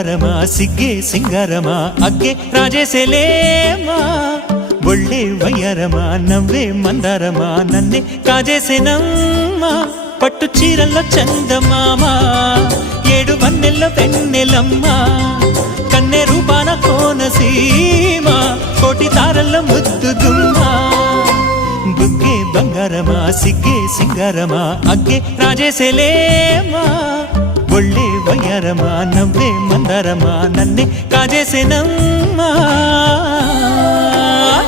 ಬಂಗಾರಮಾ ಸಿಗ್ಗೆ ಸಿಂಗಾರಮಾ ಅಗ್ಗೆ ರಾಜೇಸೆಲೇಮಾ ಒಳ್ಳೆ వయ్యారమా నవ్వే మందారమా నన్నే కాజేసేనమ్మా పట్టు చీరల్లో చందమామ ఏడు వన్నెల్లో వెన్నెలమ్మ కన్నె రూపాన కోనసీమ కోటి తారల్లో ముద్దు గుమ్మ బుగ్గే బంగారమా సిగ్గే సింగారమా అగ్గే రాజేసెలేమా ఒళ్ళే వయ్యారమా నవ్వే మందారమా నన్నే కాజేసేనమ్మా